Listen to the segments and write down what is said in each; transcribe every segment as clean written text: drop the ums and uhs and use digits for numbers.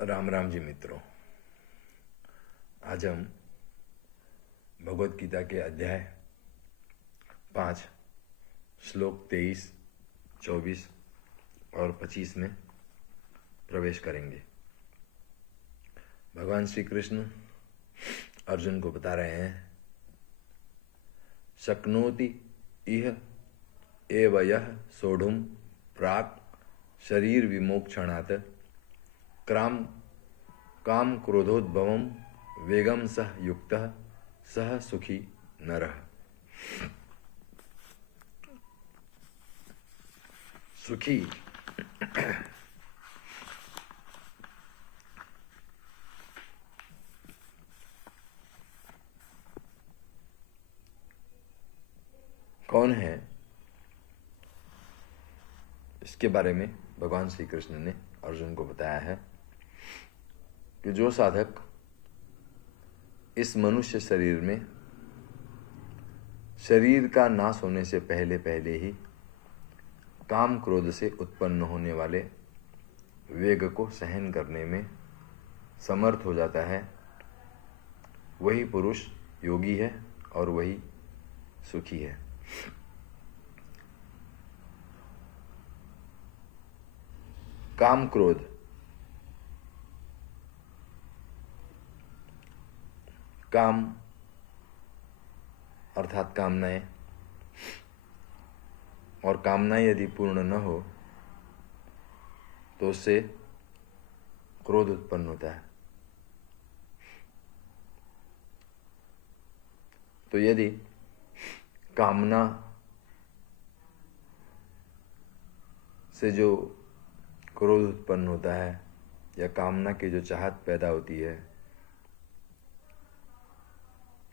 राम राम जी मित्रों, आज हम भगवत गीता के अध्याय 5 श्लोक 23, 24 और 25 में प्रवेश करेंगे। भगवान श्री कृष्ण अर्जुन को बता रहे हैं, शक्नोति इह एव यः सोढुं प्राक् शरीर विमोक्षणात् काम क्रोधोद्भवं वेगम सह युक्तः सह सुखी नरः। सुखी कौन है, इसके बारे में भगवान श्री कृष्ण ने अर्जुन को बताया है कि जो साधक इस मनुष्य शरीर में शरीर का नाश होने से पहले पहले ही काम क्रोध से उत्पन्न होने वाले वेग को सहन करने में समर्थ हो जाता है, वही पुरुष योगी है और वही सुखी है। काम क्रोध काम अर्थात कामनाएं, और कामनाएं यदि पूर्ण न हो तो उससे क्रोध उत्पन्न होता है। तो यदि कामना से जो क्रोध उत्पन्न होता है या कामना की जो चाहत पैदा होती है,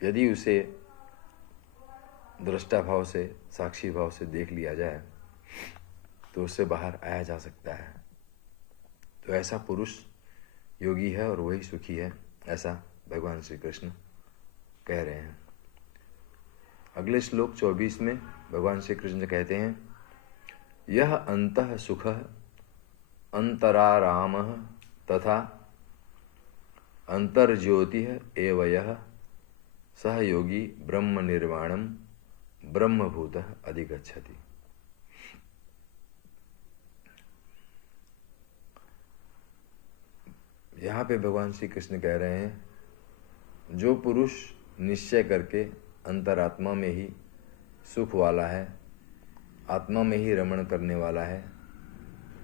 यदि उसे दृष्टा भाव से, साक्षी भाव से देख लिया जाए तो उससे बाहर आया जा सकता है। तो ऐसा पुरुष योगी है और वही सुखी है, ऐसा भगवान श्री कृष्ण कह रहे हैं। अगले श्लोक 24 में भगवान श्री कृष्ण कहते हैं, यह अंतः सुखः अंतरारामः तथा अंतर्ज्योतिः एव यः सह योगी ब्रह्म निर्वाणम ब्रह्मभूतः अधिगच्छति। यहाँ पे भगवान श्री कृष्ण कह रहे हैं, जो पुरुष निश्चय करके अंतरात्मा में ही सुख वाला है, आत्मा में ही रमण करने वाला है,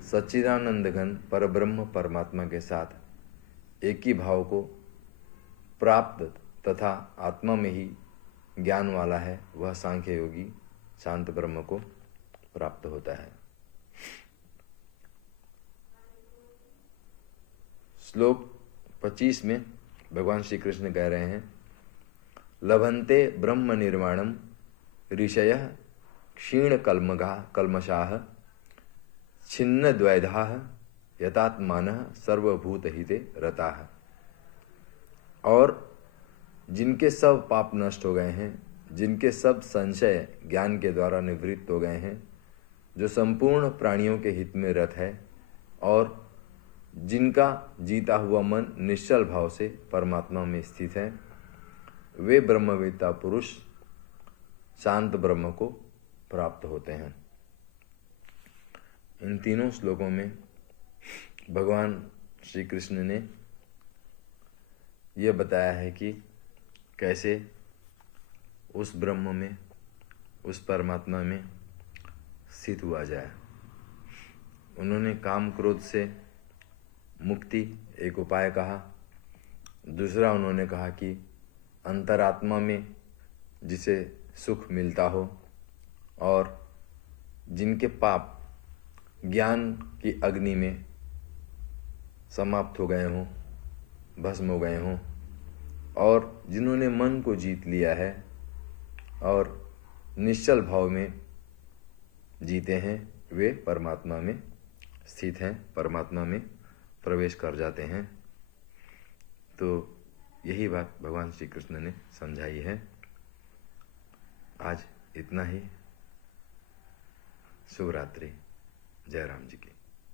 सच्चिदानंद घन परब्रह्म परमात्मा के साथ एक ही भाव को प्राप्त तथा आत्मा में ही ज्ञान वाला है, वह सांख्य योगी शांत ब्रह्म को प्राप्त होता है। श्लोक 25 में भगवान श्री कृष्ण कह रहे हैं, लभन्ते ब्रह्म निर्वाणम ऋषयः क्षीण कल्मषाः छिन्न द्वैधाः यतात्मानः सर्वभूत हिते रताः। और जिनके सब पाप नष्ट हो गए हैं, जिनके सब संशय ज्ञान के द्वारा निवृत्त हो गए हैं, जो संपूर्ण प्राणियों के हित में रत है और जिनका जीता हुआ मन निश्चल भाव से परमात्मा में स्थित है, वे ब्रह्मवेत्ता पुरुष शांत ब्रह्म को प्राप्त होते हैं। इन तीनों श्लोकों में भगवान श्री कृष्ण ने यह बताया है कि कैसे उस ब्रह्म में, उस परमात्मा में स्थित हुआ जाए। उन्होंने काम क्रोध से मुक्ति एक उपाय कहा, दूसरा उन्होंने कहा कि अंतरात्मा में जिसे सुख मिलता हो और जिनके पाप ज्ञान की अग्नि में समाप्त हो गए हों, भस्म हो गए हों, और जिन्होंने मन को जीत लिया है और निश्चल भाव में जीते हैं, वे परमात्मा में स्थित हैं, परमात्मा में प्रवेश कर जाते हैं। तो यही बात भगवान श्री कृष्ण ने समझाई है। आज इतना ही। शुभ रात्रि। जय राम जी की।